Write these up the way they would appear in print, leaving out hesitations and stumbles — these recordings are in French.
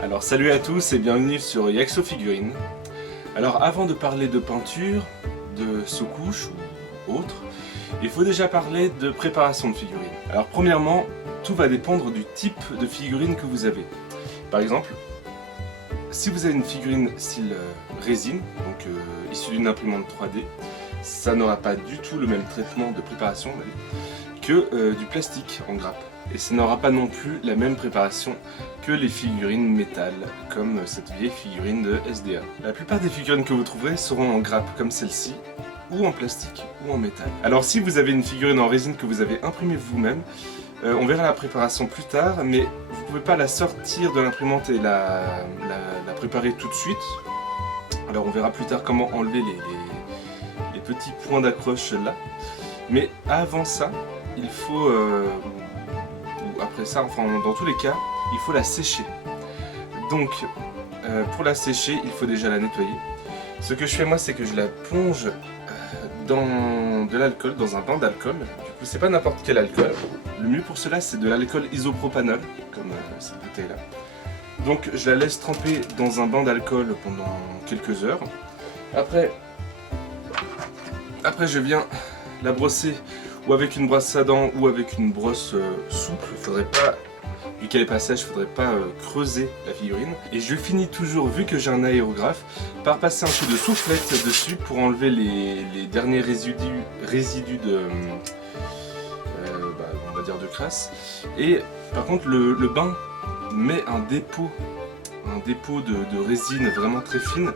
Alors salut à tous et bienvenue sur Yaxo Figurines. Alors avant de parler de peinture, de sous-couche ou autre, il faut déjà parler de préparation de figurines. Alors premièrement, tout va dépendre du type de figurine que vous avez. Par exemple, si vous avez une figurine style résine, donc issue d'une imprimante 3D, ça n'aura pas du tout le même traitement de préparation que du plastique en grappe. Et ça n'aura pas non plus la même préparation que les figurines métal, comme cette vieille figurine de SDA. La plupart des figurines que vous trouverez seront en grappe, comme celle-ci, ou en plastique, ou en métal. Alors si vous avez une figurine en résine que vous avez imprimée vous-même, on verra la préparation plus tard, mais vous ne pouvez pas la sortir de l'imprimante et la préparer tout de suite. Alors on verra plus tard comment enlever les petits points d'accroche là. Mais avant ça, il faut... après ça, enfin dans tous les cas, il faut la sécher. Donc pour la sécher, il faut déjà la nettoyer. Ce que je fais moi, c'est que je la plonge dans de l'alcool, dans un bain d'alcool. Du coup, c'est pas n'importe quel alcool. Le mieux pour cela, c'est de l'alcool isopropanol, comme cette bouteille là. Donc je la laisse tremper dans un bain d'alcool pendant quelques heures. Après je viens la brosser ou avec une brosse à dents ou avec une brosse souple. Faudrait pas, vu qu'elle est pas sèche, faudrait pas creuser la figurine. Et je finis toujours, vu que j'ai un aérographe, par passer un coup de soufflette dessus pour enlever les derniers résidus de, on va dire de crasse. Et par contre le bain met un dépôt de résine vraiment très fine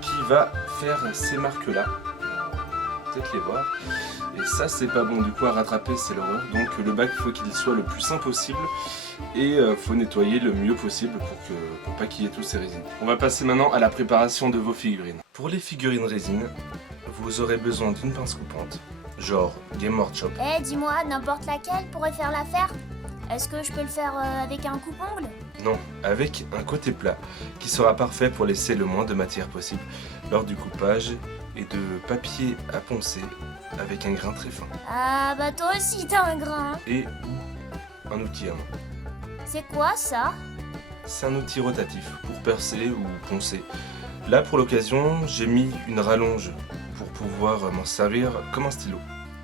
qui va faire ces marques là. Peut-être les voir. Et ça c'est pas bon, du coup à rattraper c'est l'horreur. Donc le bac faut qu'il soit le plus sain possible et faut nettoyer le mieux possible pour pas qu'il y ait tous ces résines. On va passer maintenant à la préparation de vos figurines. Pour les figurines résine, vous aurez besoin d'une pince coupante, genre Game Workshop. Dis-moi, n'importe laquelle pourrait faire l'affaire? Est-ce que je peux le faire avec un coupe-ongle? Non, avec un côté plat qui sera parfait pour laisser le moins de matière possible lors du coupage et de papier à poncer avec un grain très fin. Ah bah toi aussi t'as un grain. Et un outil à main. C'est quoi ça? C'est un outil rotatif pour percer ou poncer. Là pour l'occasion j'ai mis une rallonge pour pouvoir m'en servir comme un stylo.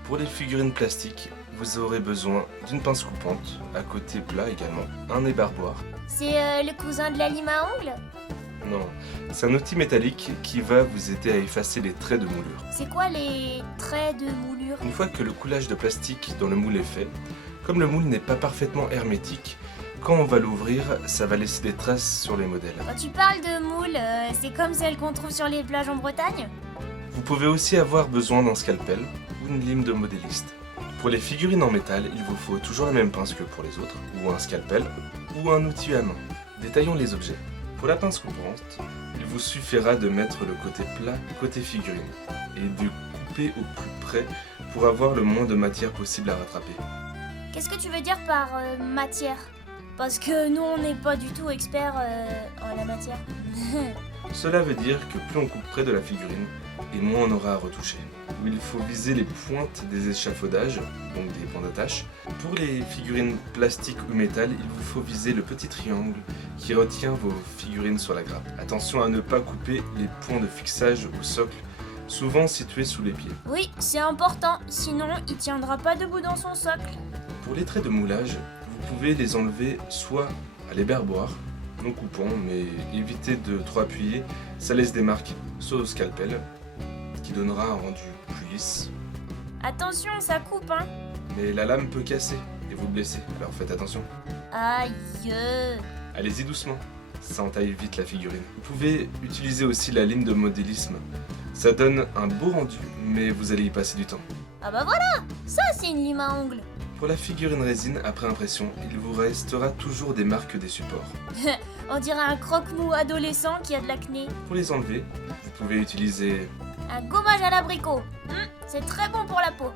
Pour les figurines plastiques, vous aurez besoin d'une pince coupante, à côté plat également, un ébarboir. C'est le cousin de la lime à ongles? Non, c'est un outil métallique qui va vous aider à effacer les traits de moulure. C'est quoi les traits de moulure? Une fois que le coulage de plastique dans le moule est fait, comme le moule n'est pas parfaitement hermétique, quand on va l'ouvrir, ça va laisser des traces sur les modèles. Quand tu parles de moule, c'est comme celle qu'on trouve sur les plages en Bretagne? Vous pouvez aussi avoir besoin d'un scalpel ou une lime de modéliste. Pour les figurines en métal, il vous faut toujours la même pince que pour les autres, ou un scalpel, ou un outil à main. Détaillons les objets. Pour la pince coupante, il vous suffira de mettre le côté plat côté figurine, et de couper au plus près pour avoir le moins de matière possible à rattraper. Qu'est-ce que tu veux dire par matière? Parce que nous on n'est pas du tout experts en la matière. Cela veut dire que plus on coupe près de la figurine, et moins on aura à retoucher. Où il faut viser les pointes des échafaudages, donc des points d'attache. Pour les figurines plastiques ou métal, il vous faut viser le petit triangle qui retient vos figurines sur la grappe. Attention à ne pas couper les points de fixage au socle, souvent situés sous les pieds. Oui, c'est important, sinon il tiendra pas debout dans son socle. Pour les traits de moulage, vous pouvez les enlever soit à l'éberboir, non coupant, mais évitez de trop appuyer, ça laisse des marques, soit au scalpel, qui donnera un rendu plus lisse. Attention, ça coupe, hein. Mais la lame peut casser et vous blesser, alors faites attention. Aïe. Allez-y doucement, ça entaille vite la figurine. Vous pouvez utiliser aussi la lime de modélisme. Ça donne un beau rendu, mais vous allez y passer du temps. Ah bah voilà, ça c'est une lime à ongles. Pour la figurine résine, après impression, il vous restera toujours des marques des supports. On dirait un croque-mou adolescent qui a de l'acné. Pour les enlever, vous pouvez utiliser... Un gommage à l'abricot. C'est très bon pour la peau.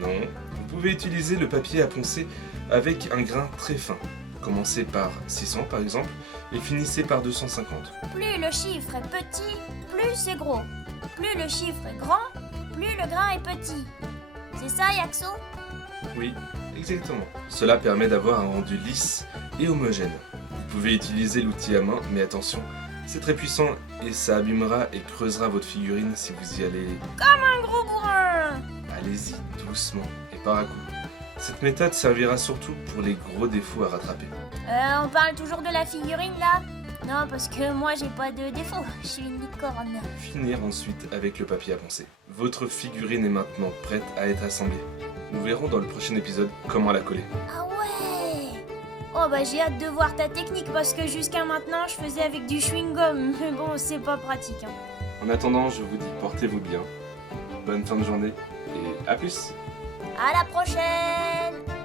Non, vous pouvez utiliser le papier à poncer avec un grain très fin. Commencez par 600 par exemple et finissez par 250. Plus le chiffre est petit, plus c'est gros. Plus le chiffre est grand, plus le grain est petit. C'est ça, Yaxo? Oui, exactement. Cela permet d'avoir un rendu lisse et homogène. Vous pouvez utiliser l'outil à main, mais attention, c'est très puissant et ça abîmera et creusera votre figurine si vous y allez. Un gros bourrin. Allez-y doucement et par à coup. Cette méthode servira surtout pour les gros défauts à rattraper. On parle toujours de la figurine là? Non, parce que moi j'ai pas de défaut, je suis une licorne. Finir ensuite avec le papier à poncer. Votre figurine est maintenant prête à être assemblée. Nous verrons dans le prochain épisode comment la coller. Ah ouais. Oh bah j'ai hâte de voir ta technique parce que jusqu'à maintenant je faisais avec du chewing-gum, mais bon c'est pas pratique. En attendant, je vous dis portez-vous bien, bonne fin de journée et à plus! À la prochaine.